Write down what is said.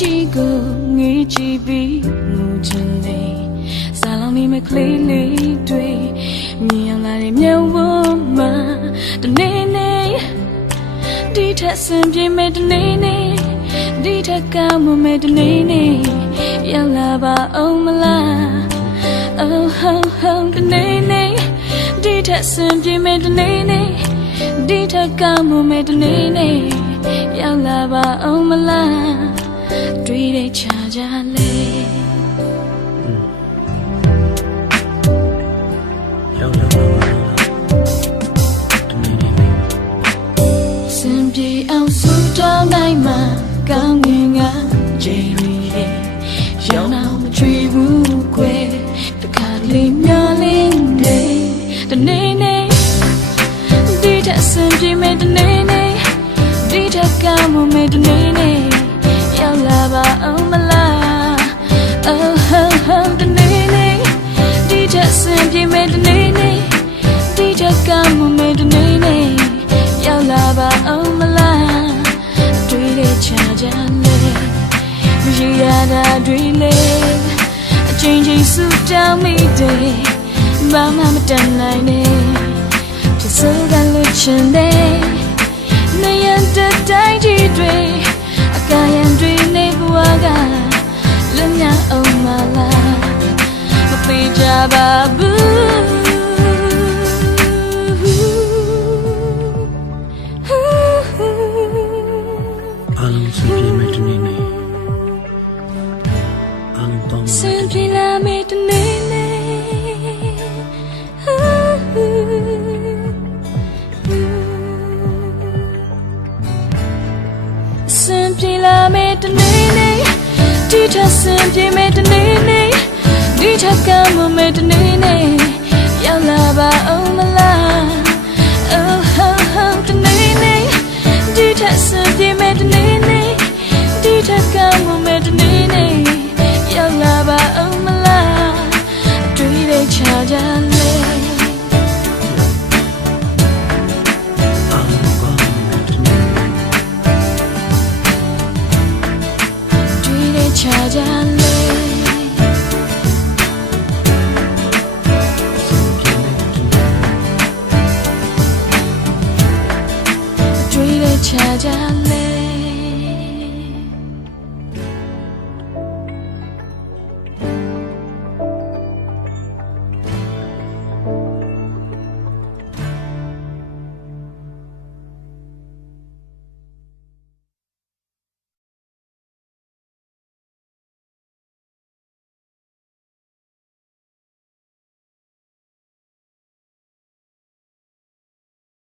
Sanjigo ngijibi mujile salami meklele dwe miyangare myawoma danene ditha sanpye me danene ditha kamu me danene yala ba omala oh ho ho danene ditha sanpye me danene ditha kamu me danene yala ba omalaတွေ့တဲ့ချာကြလေရောက်ပါတမီးနေပြီစင်ပြေအောင်ဆူတောင်းနိုင်မှာကောင်းငင်ကဂျေရီရဲ့ရောင်းအောင်မချွေဘူးခွဲတခါလေးမျောလင်းနေတနေ့နေ့ဒီတဲ့စင်ပြေမဲ့တနေ့နေ့ဒီတဲ့ကောင်းမဲ့တနေ့နေ့ရောက်လာပါအောင်မလားoh ho ho တနေ့နေ့ဒီတဲ့စင်ပြေမဲ့တနေ့နေ့ဒီတဲ့ကောင်းမဲ့တနေ့နေ့ရောက်လာပါအောင်မလားတွေ့တဲ့ချာကြလေမရှိရတာတွေ့လေအချိန်ချင်းဆူတောင်းမိတယ်ဘာမှမတန်နိုင်နဲ့ဖြစ်စိုးကလွတ်ချင်တယ်နေရတဲ့တိုင်းကြီးတွေအကာယံတွေနေဘဝကလွတ်မြောက်အောင်မလားမပေးကြပါဘူးအားလုံးစင်ပြေမဲ့တနေ့နေ့အားလုံးတော့စင်ပြေလာမဲ့တနေ့နေ့စင်ပြေလာမဲ့တနေ့နေ့ဒီထက်စင်ပြေမဲ့တနေ့နေ့ဒီထက်ကမ်းမဲ့တနေ့နေ့ရောက်လာပါအောင်မလား oh ho ho တနေ့နေ့ဒီထက်စင်ပြေမဲ့တနေ့နေ့ဒီထက်ကမ်းမဲ့တနေ့နေ့